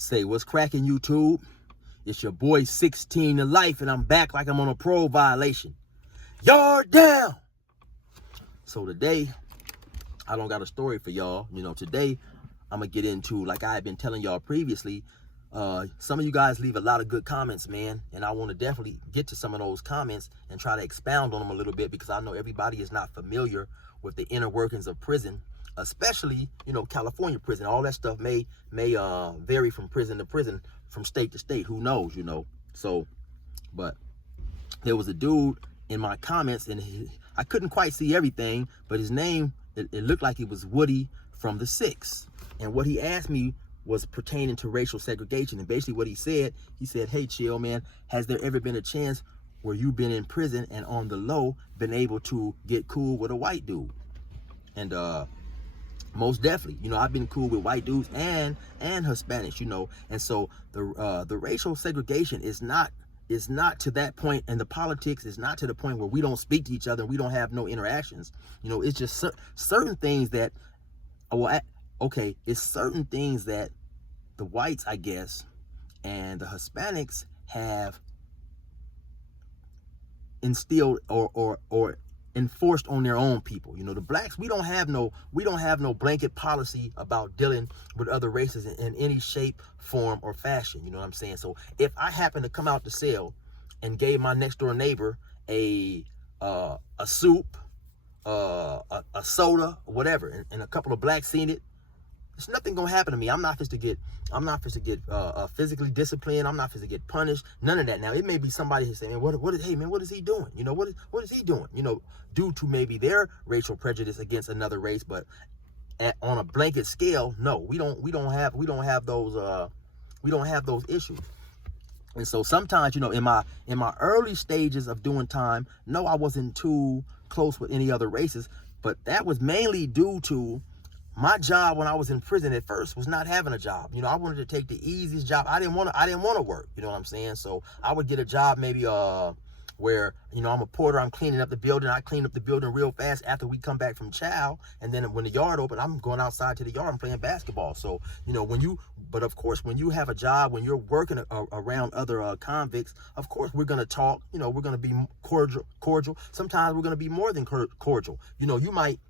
Say, what's cracking, YouTube? It's your boy 16 to life, and I'm back like I'm on a parole violation. Yard down! So today, I don't got a story for y'all. Today, I'm going to get into, like I've been telling y'all previously, some of you guys leave a lot of good comments, man, and I want to definitely get to some of those comments and try to expound on them a little bit, because I know everybody is not familiar with the inner workings of prison, especially, California prison. All that stuff may vary from prison to prison, from state to state. Who knows, So, but there was a dude in my comments, and I couldn't quite see everything, but his name, it looked like it was Woody from the Six. And what he asked me was pertaining to racial segregation. And basically what he said, hey, chill, man, has there ever been a chance where you've been in prison and on the low been able to get cool with a white dude? And most definitely, I've been cool with white dudes and Hispanics, and so the racial segregation is not to that point, and the politics is not to the point where we don't speak to each other and we don't have no interactions. It's just certain things that, it's certain things that the whites, I guess, and the Hispanics have instilled or enforced on their own people. The blacks, we don't have no blanket policy about dealing with other races in any shape, form, or fashion. You know what I'm saying? So if I happen to come out the cell and gave my next door neighbor a soup, a soda, or whatever, and a couple of blacks seen it, there's nothing gonna happen to me. I'm not supposed to get physically disciplined. I'm not supposed to get punished. None of that. Now it may be somebody who's saying, what is he doing? What is he doing? Due to maybe their racial prejudice against another race, but on a blanket scale, no, we don't have those issues. And so sometimes, in my early stages of doing time, no, I wasn't too close with any other races, but that was mainly due to my job when I was in prison at first was not having a job. I wanted to take the easiest job. I didn't want to work. You know what I'm saying? So I would get a job maybe where, I'm a porter, I'm cleaning up the building. I clean up the building real fast after we come back from chow. And then when the yard open, I'm going outside to the yard, I'm playing basketball. So, but of course, when you have a job, when you're working around other convicts, of course, we're going to talk, we're going to be cordial. Sometimes we're going to be more than cordial. You might,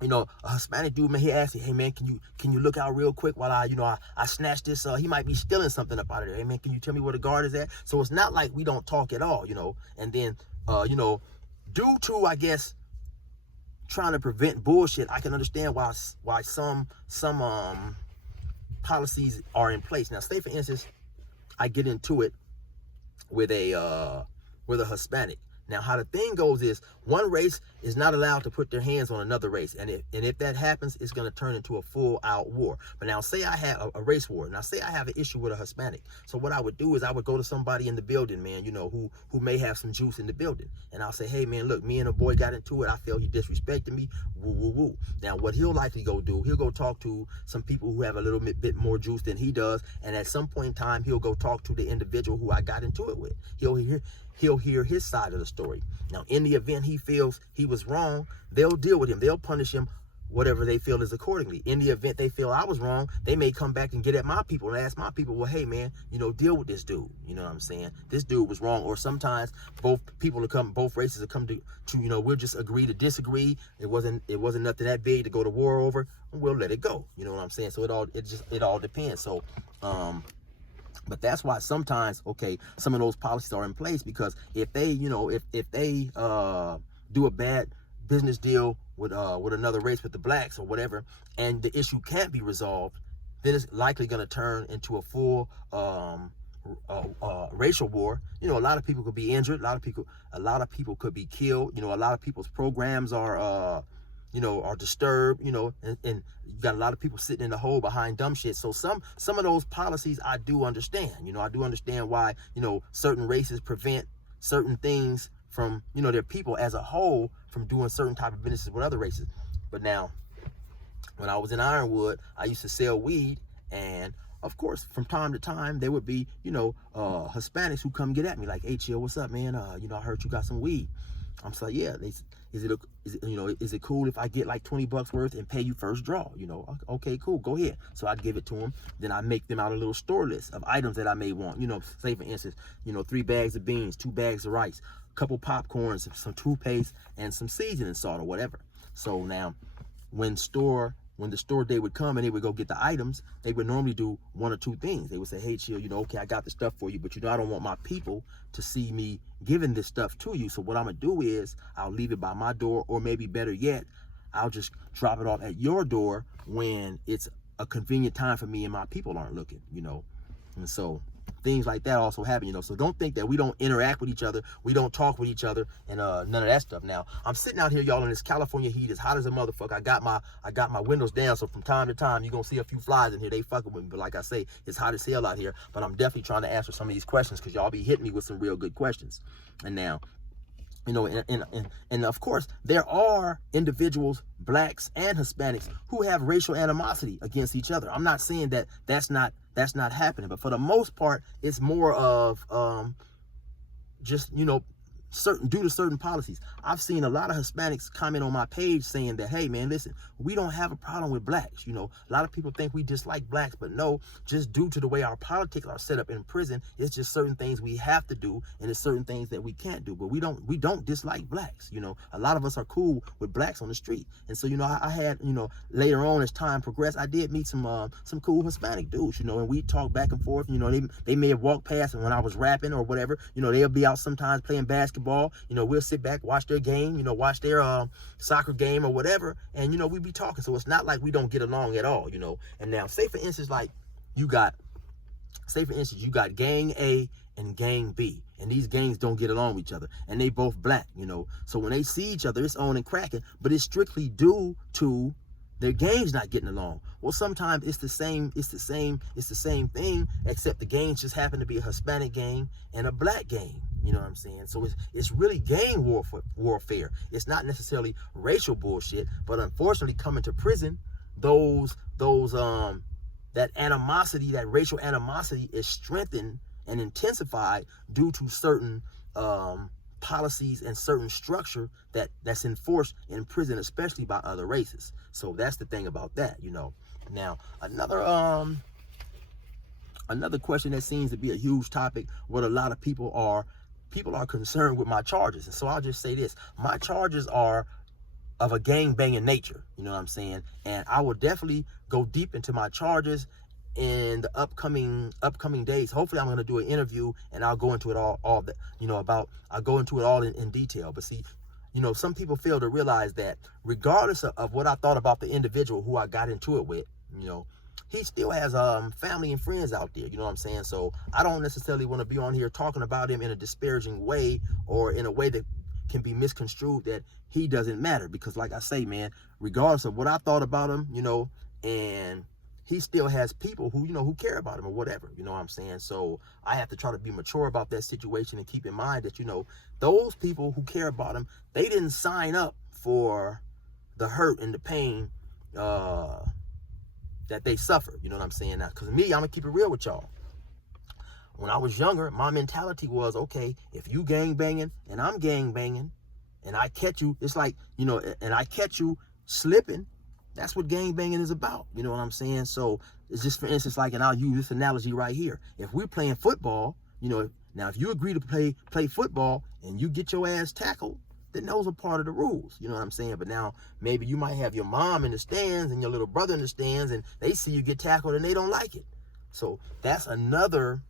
a Hispanic dude, man, he asked me, hey, man, can you look out real quick while I snatch this? He might be stealing something up out of there. Hey, man, can you tell me where the guard is at? So it's not like we don't talk at all, And then, due to, I guess, trying to prevent bullshit, I can understand why some policies are in place. Now, say, for instance, I get into it with a Hispanic. Now, how the thing goes is one race is not allowed to put their hands on another race. And if that happens, it's going to turn into a full-out war. But now, say I have a race war. Now, say I have an issue with a Hispanic. So what I would do is I would go to somebody in the building, man, who may have some juice in the building. And I'll say, hey, man, look, me and a boy got into it. I feel he disrespected me. Woo, woo, woo. Now, what he'll likely go do, he'll go talk to some people who have a little bit more juice than he does. And at some point in time, he'll go talk to the individual who I got into it with. He'll hear his side of the story. Now, in the event he feels he was wrong, they'll deal with him. They'll punish him, whatever they feel is accordingly. In the event they feel I was wrong, they may come back and get at my people and ask my people, well, hey, man, deal with this dude. You know what I'm saying? This dude was wrong. Or sometimes both races will come to we'll just agree to disagree. It wasn't nothing that big to go to war over, and we'll let it go. You know what I'm saying? So it all depends. So, but that's why sometimes, some of those policies are in place, because if they, if they do a bad business deal with another race, with the blacks or whatever, and the issue can't be resolved, then it's likely going to turn into a full racial war. A lot of people could be injured. A lot of people could be killed. A lot of people's programs are disturbed, and you got a lot of people sitting in the hole behind dumb shit. So some of those policies I do understand. I do understand why, certain races prevent certain things from, their people as a whole from doing certain type of businesses with other races. But now, when I was in Ironwood, I used to sell weed, and of course, from time to time, there would be, Hispanics who come get at me like, hey, chill, what's up, man? I heard you got some weed. I'm like, yeah. is it, you know, is it cool if I get like 20 bucks worth and pay you first draw? You know, okay, cool, go ahead. So I'd give it to them. Then I make them out a little store list of items that I may want. You know, say for instance, you know, 3 bags of beans, 2 bags of rice, a couple popcorns, some toothpaste, and some seasoning salt or whatever. So now, when the store day would come and they would go get the items, they would normally do one or two things. They would say, hey, Chill, you know, okay, I got the stuff for you, but you know, I don't want my people to see me giving this stuff to you. So what I'm gonna do is I'll leave it by my door, or maybe better yet, I'll just drop it off at your door when it's a convenient time for me and my people aren't looking, you know. And so things like that also happen, you know. So don't think that we don't interact with each other, we don't talk with each other, and none of that stuff. Now, I'm sitting out here, y'all, in this California heat. It's hot as a motherfucker. I got my windows down, so from time to time you're gonna see a few flies in here. They fucking with me, but like I say, it's hot as hell out here. But I'm definitely trying to answer some of these questions, because y'all be hitting me with some real good questions. And now, you know, and of course, there are individuals, blacks and Hispanics, who have racial animosity against each other. I'm not saying that that's not happening, but for the most part, it's more of just, you know, due to certain policies. I've seen a lot of Hispanics comment on my page saying that, hey man, listen, we don't have a problem with blacks. You know, a lot of people think we dislike blacks, but no, just due to the way our politics are set up in prison, it's just certain things we have to do, and it's certain things that we can't do. But we don't dislike blacks. You know, a lot of us are cool with blacks on the street. And so, you know, I had, you know, later on as time progressed, I did meet some cool Hispanic dudes, you know, and we talked back and forth. You know, they may have walked past, and when I was rapping or whatever, you know, they'll be out sometimes playing basketball. You know, we'll sit back, watch their game, you know, watch their soccer game or whatever, and you know, we be talking. So it's not like we don't get along at all, you know. And now, say for instance, like you got gang A and gang B, and these gangs don't get along with each other, and they both black, you know. So when they see each other, it's on and cracking, but it's strictly due to their gangs not getting along. Well, sometimes it's the same thing, except the gangs just happen to be a Hispanic gang and a black gang. You know what I'm saying? So it's really gang warfare. It's not necessarily racial bullshit, but unfortunately, coming to prison, that animosity, that racial animosity, is strengthened and intensified due to certain policies and certain structure that's enforced in prison, especially by other races. So that's the thing about that, you know. Now, another question that seems to be a huge topic, what a lot of people are concerned with my charges. And so I'll just say this: my charges are of a gang banging nature, you know what I'm saying? And I will definitely go deep into my charges in the upcoming days. Hopefully I'm going to do an interview, and I'll go into it all that, you know, I'll go into it all in detail. But see, you know, some people fail to realize that regardless of what I thought about the individual who I got into it with, you know, he still has family and friends out there, you know what I'm saying? So I don't necessarily want to be on here talking about him in a disparaging way, or in a way that can be misconstrued that he doesn't matter. Because like I say, man, regardless of what I thought about him, you know, and he still has people who, you know, who care about him or whatever, you know what I'm saying? So I have to try to be mature about that situation and keep in mind that, you know, those people who care about him, they didn't sign up for the hurt and the pain that they suffer, you know what I'm saying? Now, because me, I'm gonna keep it real with y'all. When I was younger, my mentality was, okay, if you gang banging and I'm gang banging, and I catch you, it's like, you know, and I catch you slipping, that's what gang banging is about, you know what I'm saying? So it's just, for instance, like, and I'll use this analogy right here. If we're playing football, you know, now if you agree to play football and you get your ass tackled, then those are part of the rules, you know what I'm saying? But now maybe you might have your mom in the stands and your little brother in the stands, and they see you get tackled and they don't like it. So that's another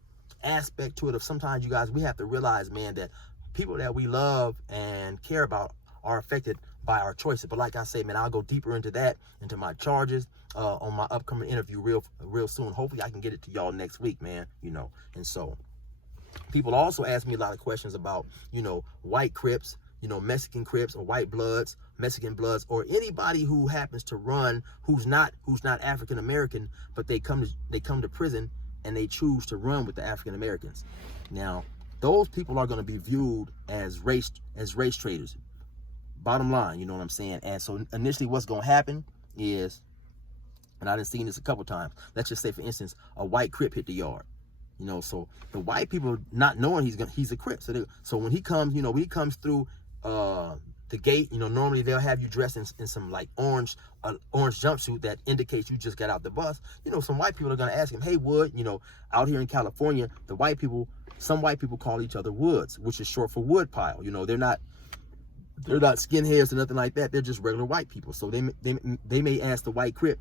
aspect to it, of sometimes, you guys, we have to realize, man, that people that we love and care about are affected by our choices. But like I say, man, I'll go deeper into that, into my charges, on my upcoming interview real soon. Hopefully I can get it to y'all next week, man, you know. And so people also ask me a lot of questions about, you know, white Crips, you know, Mexican Crips, or white Bloods, Mexican Bloods, or anybody who happens to run, who's not African American, but they come to prison and they choose to run with the African Americans. Now, those people are going to be viewed as race traitors. Bottom line, you know what I'm saying? And so initially what's going to happen is, and I've seen this a couple times, let's just say, for instance, a white Crip hit the yard. You know, so the white people, not knowing he's a Crip. So when he comes, you know, when he comes through the gate, you know, normally they'll have you dressed in some like orange jumpsuit that indicates you just got out the bus. You know, some white people are going to ask him, hey, Wood, you know, out here in California, some white people call each other Woods, which is short for wood pile. You know, they're not skinheads or nothing like that. They're just regular white people. So they may ask the white Crip,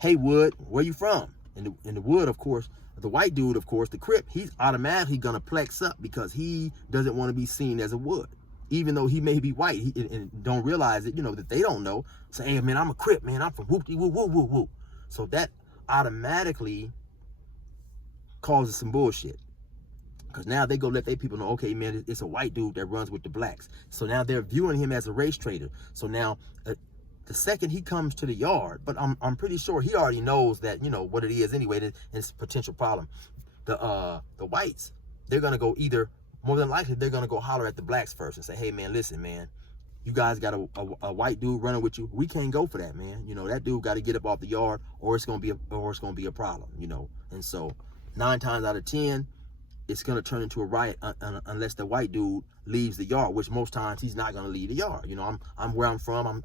hey, Wood, where you from? And the Wood, of course, the white dude, of course, the Crip, he's automatically going to flex up because he doesn't want to be seen as a Wood. Even though he may be white and don't realize it, you know, that they don't know. Say, hey, man, I'm a Crip, man. I'm from whoop-de-whoop-whoop-whoop-whoop. So that automatically causes some bullshit. Because now they go let their people know, okay, man, it's a white dude that runs with the blacks. So now they're viewing him as a race traitor. So now the second he comes to the yard, but I'm pretty sure he already knows that, you know, what it is anyway, that it's a potential problem. The whites, they're going to go either, more than likely, they're going to go holler at the blacks first and say, hey, man, listen, man, you guys got a white dude running with you. We can't go for that, man. You know, that dude got to get up off the yard or it's going to be a problem, you know. And so 9 times out of 10, it's going to turn into a riot unless the white dude leaves the yard, which most times he's not going to leave the yard. You know, I'm where I'm from.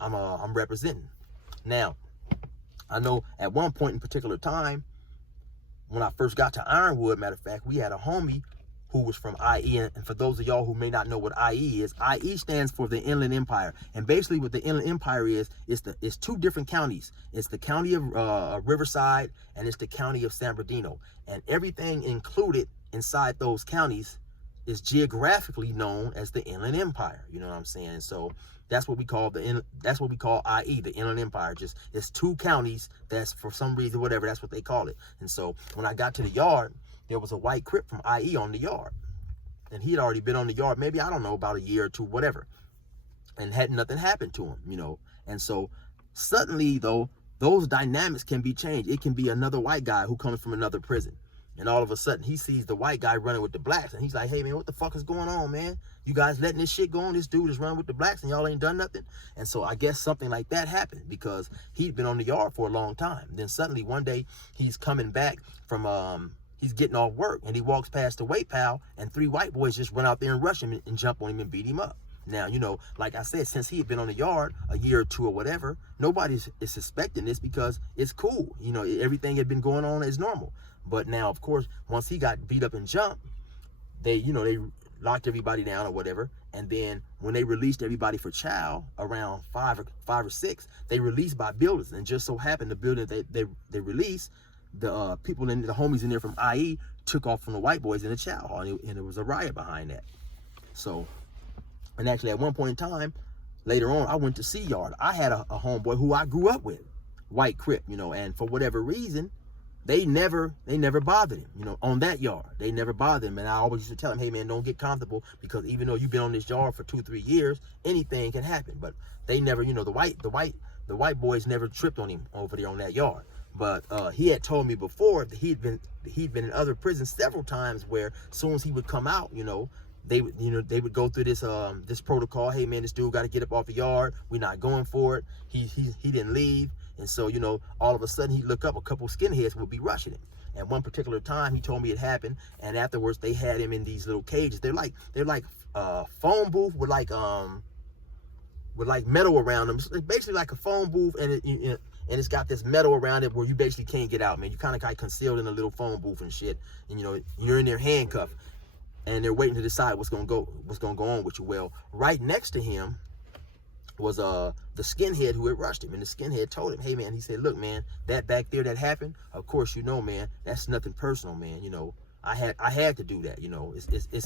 I'm representing. Now, I know at one point in particular time, when I first got to Ironwood, matter of fact, we had a homie who was from IE. And for those of y'all who may not know what IE is, IE stands for the Inland Empire. And basically what the Inland Empire is, it's 2 different counties. It's the county of Riverside and it's the county of San Bernardino. And everything included inside those counties is geographically known as the Inland Empire. You know what I'm saying? So that's what we call IE, the Inland Empire. Just it's 2 counties that's for some reason, whatever, that's what they call it. And so when I got to the yard, there was a white Crip from IE on the yard. And he had already been on the yard, maybe, I don't know, about a year or 2, whatever. And had nothing happened to him, you know. And so suddenly, though, those dynamics can be changed. It can be another white guy who comes from another prison. And all of a sudden, he sees the white guy running with the blacks. And he's like, hey, man, what the fuck is going on, man? You guys letting this shit go on? This dude is running with the blacks and y'all ain't done nothing? And so I guess something like that happened because he'd been on the yard for a long time. Then suddenly, one day, he's coming back from... he's getting off work and he walks past the white pal and 3 white boys just run out there and rush him and jump on him and beat him up. Now, you know, like I said, since he had been on the yard a year or 2 or whatever, nobody is suspecting this because it's cool. You know, everything had been going on as normal. But now, of course, once he got beat up and jumped, they locked everybody down or whatever. And then when they released everybody for trial around 5 or 6, they released by buildings. And just so happened the building they released, the people in the homies in there from IE took off from the white boys in the chow hall, and it was a riot behind that. So, and actually at one point in time, later on, I went to Sea Yard. I had a homeboy who I grew up with, white Crip, you know, and for whatever reason, they never bothered him, you know, on that yard. They never bothered him, and I always used to tell him, hey man, don't get comfortable because even though you've been on this yard for 2-3 years, anything can happen. But they never, you know, the white boys never tripped on him over there on that yard. But he had told me before that he'd been in other prisons several times where as soon as he would come out, you know, they would go through this protocol. Hey man, this dude got to get up off the yard. We're not going for it. He didn't leave, and so you know, all of a sudden he'd look up, a couple skinheads would be rushing him. And one particular time he told me it happened, and afterwards they had him in these little cages. They're like phone booth with like metal around them. It's basically like a phone booth, and it's got this metal around it where you basically can't get out, man. You kind of got concealed in a little phone booth and shit. And, you know, you're in there handcuffed. And they're waiting to decide what's going to go on with you. Well, right next to him was the skinhead who had rushed him. And the skinhead told him, hey, man, he said, look, man, that back there that happened, of course, you know, man, that's nothing personal, man. You know, I had to do that, you know. It's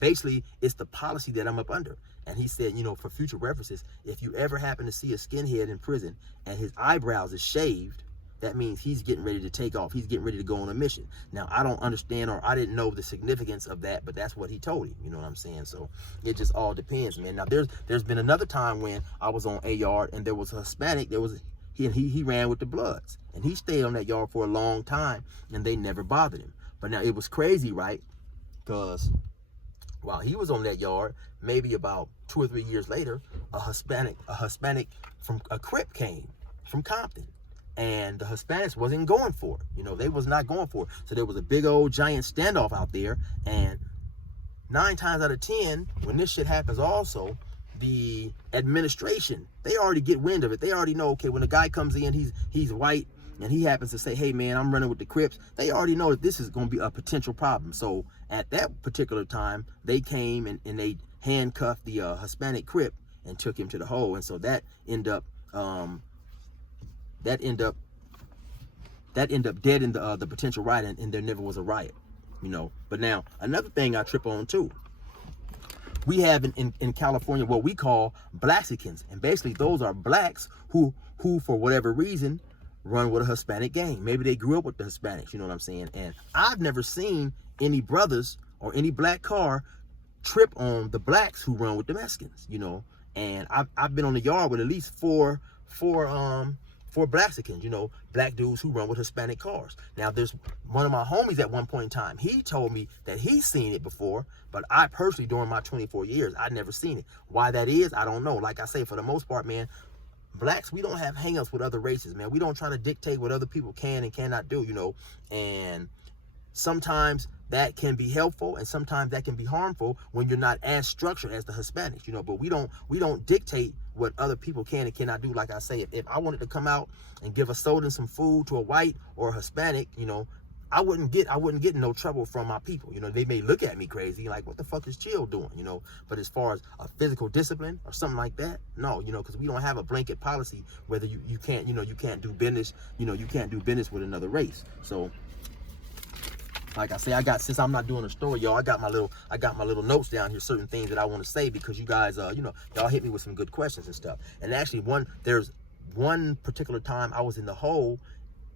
basically, it's the policy that I'm up under. And he said, you know, for future references, if you ever happen to see a skinhead in prison and his eyebrows is shaved, that means he's getting ready to take off. He's getting ready to go on a mission. Now, I don't understand, or I didn't know the significance of that, but that's what he told him. You know what I'm saying? So it just all depends, man. Now, there's been another time when I was on a yard and there was a Hispanic. He ran with the Bloods, and he stayed on that yard for a long time, and they never bothered him. But now it was crazy, right? Because while he was on that yard, maybe about 2 or 3 years later, a Hispanic from a Crip came from Compton. And the Hispanics wasn't going for it. You know, they was not going for it. So there was a big old giant standoff out there. And 9 times out of 10, when this shit happens also, the administration, they already get wind of it. They already know, okay, when a guy comes in, he's white, and he happens to say, hey man, I'm running with the Crips, they already know that this is going to be a potential problem. So at that particular time, they came and they handcuffed the Hispanic Crip and took him to the hole. And so that ended up dead in the potential riot, and there never was a riot, you know. But now another thing I trip on too, we have in California what we call Blaxicans, and basically those are blacks who for whatever reason run with a Hispanic gang. Maybe they grew up with the Hispanics, you know what I'm saying? And I've never seen any brothers or any black car trip on the blacks who run with the Mexicans, you know. And I've been on the yard with at least four Blaxicans, you know, black dudes who run with Hispanic cars. Now, there's one of my homies at one point in time, he told me that he's seen it before, but I personally, during my 24 years, I never seen it. Why that is, I don't know. Like I say, for the most part, man, blacks, we don't have hang-ups with other races, man. We don't try to dictate what other people can and cannot do, you know. And sometimes that can be helpful, and sometimes that can be harmful when you're not as structured as the Hispanics, you know. But we don't dictate what other people can and cannot do. Like I say, if I wanted to come out and give a soda and some food to a white or a Hispanic, you know, I wouldn't get in no trouble from my people. You know, they may look at me crazy, like, what the fuck is Chill doing, you know? But as far as a physical discipline or something like that, no, you know, because we don't have a blanket policy whether you can't, you know, you can't do business, you know, you can't do business with another race. So like I say, since I'm not doing a story, y'all, I got my little notes down here, certain things that I want to say, because you guys, you know, y'all hit me with some good questions and stuff. And actually, there's one particular time I was in the hole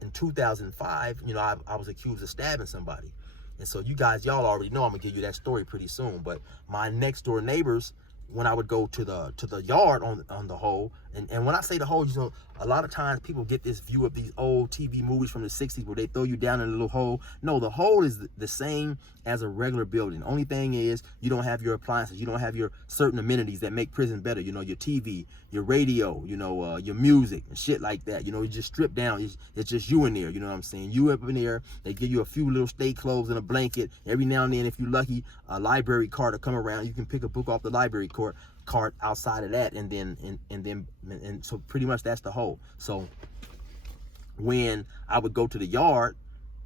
in 2005. You know, I was accused of stabbing somebody. And so y'all already know I'm gonna give you that story pretty soon. But my next door neighbors, when I would go to the yard on the hole, and when I say the hole, you know, a lot of times people get this view of these old TV movies from the 60s where they throw you down in a little hole. No, the hole is the same as a regular building. Only thing is, you don't have your appliances, you don't have your certain amenities that make prison better. You know, your TV, your radio, you know, your music and shit like that. You know, you just strip down. It's just you in there. You know what I'm saying? You up in there. They give you a few little stay clothes and a blanket. Every now and then, if you're lucky, a library card will come around. You can pick a book off the library cart outside of that, and so pretty much that's the hole. So when I would go to the yard,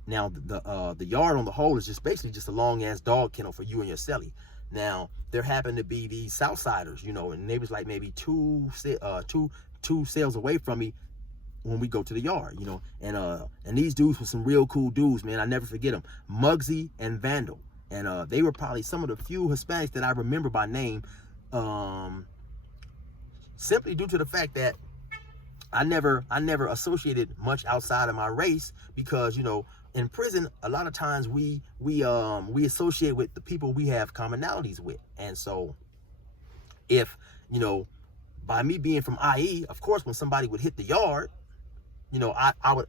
now the yard on the hole is just basically just a long ass dog kennel for you and your cellie. Now there happened to be these Southsiders, you know, and they was like maybe two cells away from me when we go to the yard, you know, and these dudes were some real cool dudes, man. I never forget them, Muggsy and Vandal, and they were probably some of the few Hispanics that I remember by name. Simply due to the fact that I never associated much outside of my race, because, you know, in prison a lot of times we associate with the people we have commonalities with. And so if, you know, by me being from IE, of course, when somebody would hit the yard, you know, I would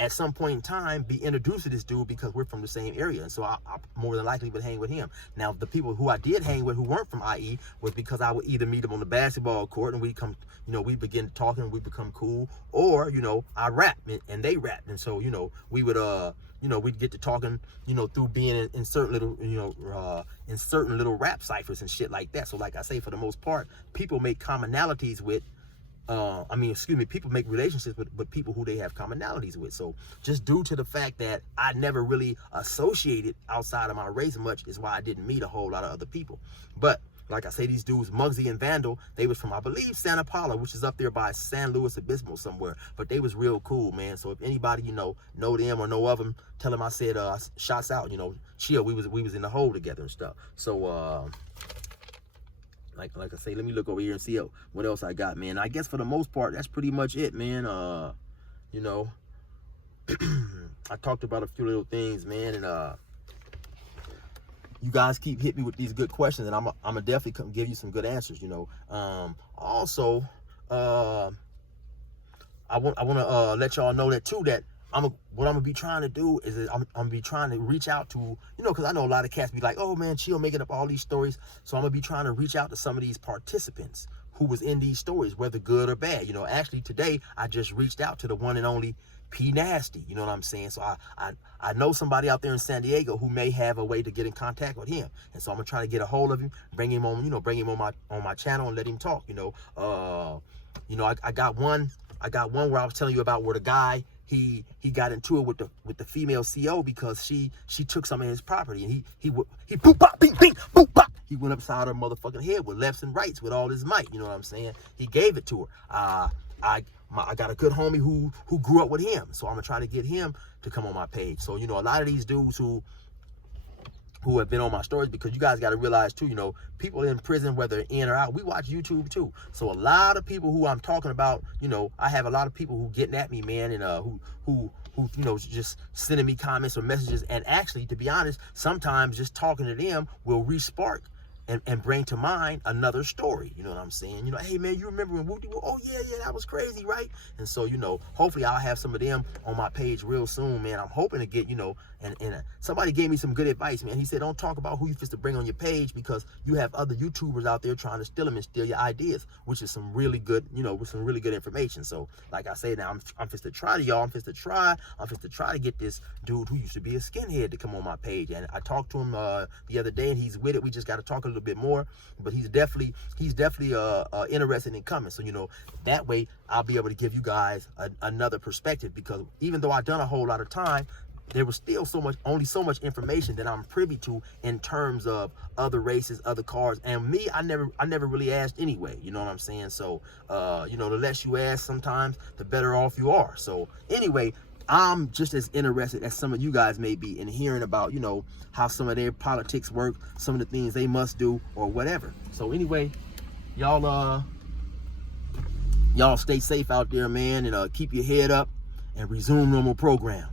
at some point in time be introduced to this dude because we're from the same area, and so I more than likely would hang with him. Now, the people who I did hang with who weren't from IE was because I would either meet them on the basketball court and we begin talking and we become cool, or, you know, I rap and they rap, and so, you know, we would you know, we'd get to talking, you know, through being in certain little, you know, in certain little rap ciphers and shit like that. So like I say, for the most part, people make commonalities with people make relationships with people who they have commonalities with. So just due to the fact that I never really associated outside of my race much is why I didn't meet a whole lot of other people. But like I say, these dudes, Muggsy and Vandal, they was from, I believe, Santa Paula, which is up there by San Luis Obispo somewhere. But they was real cool, man. So if anybody, you know them or know of them, tell them I said, shots out, you know, Chill. We was in the hole together and stuff. So, like I say, let me look over here and see what else I got, man. I guess for the most part, that's pretty much it, man. You know, I talked about a few little things, man, and you guys keep hitting me with these good questions, and I'm gonna definitely come give you some good answers, you know. Also, I want to let y'all know that too, that what I'm gonna be trying to do is I'm gonna be trying to reach out to, you know, because I know a lot of cats be like, oh man, Chill making up all these stories. So I'm gonna be trying to reach out to some of these participants who was in these stories, whether good or bad. You know, actually today I just reached out to the one and only P nasty, you know what I'm saying? So I know somebody out there in San Diego who may have a way to get in contact with him, and so I'm gonna try to get a hold of him, bring him on, bring him on my channel and let him talk. I got one where I was telling you about where the guy he got into it with the female CO because she took some of his property, and he boop bop bing bing boop bop. He went upside her motherfucking head with lefts and rights with all his might. You know what I'm saying? He gave it to her. I got a good homie who grew up with him, so I'm gonna try to get him to come on my page. So a lot of these dudes who have been on my stories, because you guys got to realize too, people in prison, whether in or out, we watch YouTube too. So a lot of people who I'm talking about, I have a lot of people who getting at me, man, and who just sending me comments or messages. And actually, to be honest, sometimes just talking to them will re-spark and bring to mind another story. You know what I'm saying? Hey man, you remember when Whoopty? Oh yeah, that was crazy, right? And so, hopefully I'll have some of them on my page real soon, man. I'm hoping to get, and somebody gave me some good advice, man. He said, don't talk about who you fit to bring on your page, because you have other YouTubers out there trying to steal them and steal your ideas, which is some really good, with some really good information. So, like I say now, I'm fit to try to get this dude who used to be a skinhead to come on my page. And I talked to him the other day, and he's with it. We just got to talk a little bit more, but he's definitely interested in coming. So that way I'll be able to give you guys another perspective, because even though I've done a whole lot of time, there was still only so much information that I'm privy to in terms of other races, other cars, and me, I never really asked anyway. You know what I'm saying? So the less you ask sometimes, the better off you are. So anyway, I'm just as interested as some of you guys may be in hearing about, how some of their politics work, some of the things they must do or whatever. So anyway, y'all stay safe out there, man, and keep your head up and resume normal program.